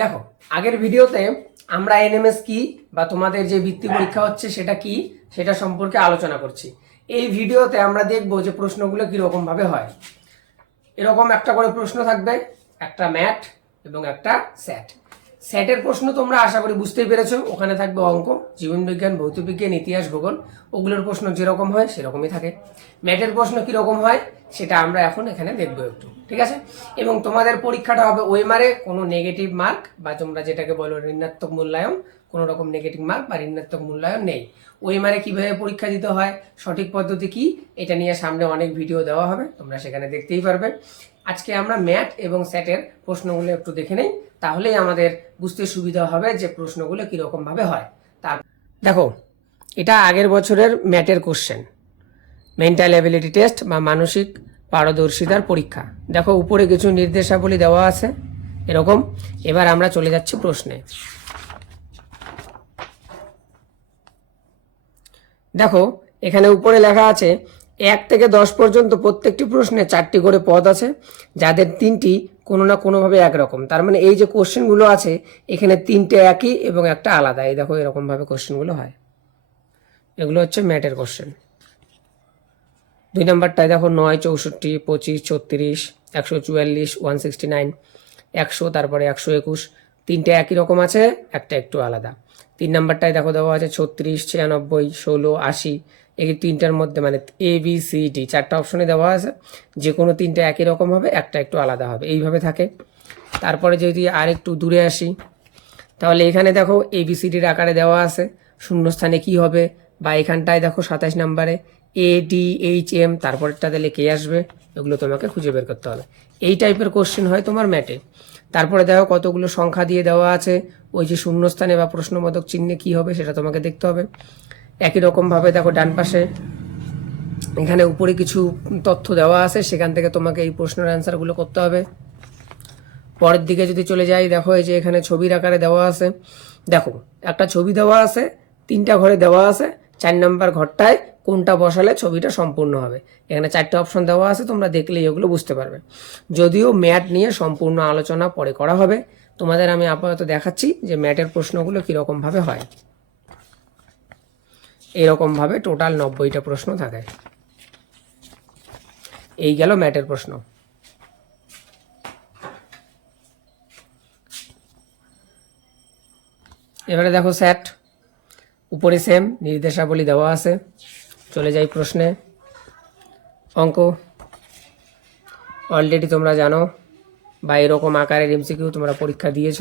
দেখো, আগের ভিডিওতে আমরা এনএমএস কি বা তোমাদের যে বৃত্তি পরীক্ষা হচ্ছে সেটা কি সেটা সম্পর্কে আলোচনা করছি। এই ভিডিওতে আমরা দেখব যে প্রশ্নগুলো কীরকম ভাবে হয়। এরকম একটা করে প্রশ্ন থাকবে, একটা ম্যাট এবং একটা স্যাট। স্যাটের প্রশ্ন তোমরা আশা করি বুঝতেই পেরেছ। ওখানে থাকবে অঙ্ক জীবনবিজ্ঞান ভৌতবিজ্ঞান ইতিহাস, ভূগোল। ওগুলোর প্রশ্ন যেরকম হয়, সেরকমই থাকে। ম্যাটের প্রশ্ন কীরকম হয়, সেটা আমরা এখন এখানে দেখব একটু, ঠিক আছে? এবং তোমাদের পরীক্ষাটা হবে ওয়েমারে, কোনো নেগেটিভ মার্ক বা তোমরা যেটাকে বলো ঋণাত্মক মূল্যায়ন, কোনো রকম নেগেটিভ মার্ক বা ঋণাত্মক মূল্যায়ন নেই। ওয়েমারে কীভাবে পরীক্ষা দিতে হয়, সঠিক পদ্ধতি কি, এটা নিয়ে সামনে অনেক ভিডিও দেওয়া হবে, তোমরা সেখানে দেখতেই পারবে। আজকে আমরা ম্যাট এবং স্যাটের প্রশ্নগুলো একটু দেখে নেই। তাহলেই আমাদের বুঝতে সুবিধা হবে যে প্রশ্নগুলো কীরকম ভাবে হয়। তার দেখো, এটা আগের বছরের ম্যাটের কোশ্চেন মেন্টাল অ্যাবিলিটি টেস্ট বা মানসিক পারদর্শিতার পরীক্ষা। দেখো, উপরে কিছু নির্দেশাবলী দেওয়া আছে, এরকম। এবার আমরা চলে যাচ্ছি প্রশ্নে। দেখো, এখানে উপরে লেখা আছে, এক থেকে দশ পর্যন্ত প্রত্যেকটি প্রশ্নে চারটি করে পদ আছে, যাদের তিনটি কোনো না কোনোভাবে একরকম। তার মানে এই যে কোশ্চেনগুলো আছে, এখানে তিনটে একই এবং একটা আলাদা। এই দেখো এরকমভাবে কোশ্চেনগুলো হয়। এগুলো হচ্ছে ম্যাটের কোশ্চেন দুই নম্বরটায় দেখো নয়, চৌষট্টি, পঁচিশ, ছত্রিশ, একশো চুয়াল্লিশ ওয়ান সিক্সটি নাইন একশো, তারপরে একশো একুশ তিনটে একই রকম আছে, একটা একটু আলাদা। তিন নাম্বারটায় দেখো দেওয়া আছে ছত্রিশ, ছিয়ানব্বই, ষোলো, আশি। এই তিনটার মধ্যে মানে এ বি সি ডি চারটা অপশনে দেওয়া আছে। যে কোনো তিনটে একই রকম হবে, একটা একটু আলাদা হবে। এইভাবে থাকে। তারপরে যদি আর একটু দূরে আসি, তাহলে এখানে দেখো এবিসিডির আকারে দেওয়া আছে। শূন্যস্থানে কি হবে? বা এখানটায় দেখো সাতাশ নাম্বারে এ ডি এইচ এম তারপরেরটা দিলে কে আসবে। এগুলো তোমাকে খুঁজে বের করতে হবে। এই টাইপের কোশ্চেন হয় তোমার ম্যাটে তারপরে দেখো কতগুলো সংখ্যা দিয়ে দেওয়া আছে। ওই যে শূন্যস্থানে বা প্রশ্নবোধক চিহ্নে কি হবে সেটা তোমাকে দেখতে হবে। একই রকমভাবে দেখো ডান পাশে এখানে উপরে কিছু তথ্য দেওয়া আছে, সেখান থেকে তোমাকে এই প্রশ্নের অ্যান্সারগুলো করতে হবে। পরের দিকে যদি চলে যাই, দেখো এই যে এখানে ছবির আকারে দেওয়া আছে। দেখো, একটা ছবি দেওয়া আছে, তিনটা ঘরে দেওয়া আছে। চার নম্বর ঘরটায় কোনটা বসালে ছবিটা সম্পূর্ণ হবে। এখানে চারটে অপশন দেওয়া আছে, তোমরা দেখলেই এগুলো বুঝতে পারবে। যদিও ম্যাট নিয়ে সম্পূর্ণ আলোচনা পরে করা হবে, তোমাদের আমি আপাতত দেখাচ্ছি যে ম্যাটের প্রশ্নগুলো কীরকমভাবে হয়। এরকমভাবে টোটাল নব্বইটা প্রশ্ন থাকে। এই গেল ম্যাটের প্রশ্ন। এবারে দেখো স্যাট উপরে সেম নির্দেশাবলী দেওয়া আছে। চলে যাই প্রশ্নে। অঙ্ক। অলরেডি তোমরা জানো, বা এরকম আকারের এমসিকিউ তোমরা পরীক্ষা দিয়েছ।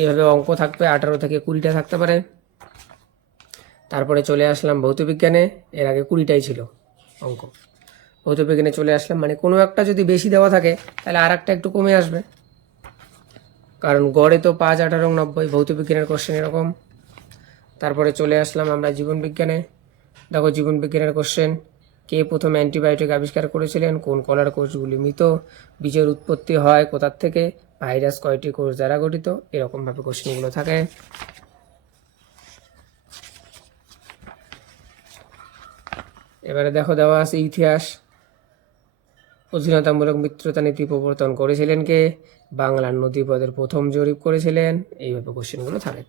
এইভাবে অঙ্ক থাকবে, আঠারো থেকে কুড়িটা থাকতে পারে। তারপরে চলে আসলাম ভৌতবিজ্ঞানে, এর আগে কুড়িটাই ছিল অঙ্ক। ভৌতবিজ্ঞানে চলে আসলাম মানে কোনো একটা যদি বেশি দেওয়া থাকে, তাহলে আর একটা একটু কমে আসবে। কারণ গড়ে তো পাঁচ, আঠারো, নব্বই ভৌতবিজ্ঞানের কোশ্চেন এরকম। তারপরে চলে আসলাম আমরা জীবনবিজ্ঞানে দেখো জীবনবিজ্ঞানের কোশ্চেন কে প্রথম অ্যান্টিবায়োটিক আবিষ্কার করেছিলেন? কোন কলার কোষগুলি মৃত? বীজের উৎপত্তি হয় কোথার থেকে? ভাইরাস কয়টি কোষ দ্বারা গঠিত? এরকমভাবে কোশ্চেনগুলো থাকে। এবারে দেখো, দেওয়া আছে ইতিহাস। অধীনতামূলক মিত্রতা নীতি প্রবর্তন করেছিলেন কে? বাংলার নদীপদের প্রথম জরিপ করেছিলেন। এইভাবে কোশ্চেনগুলো থাকে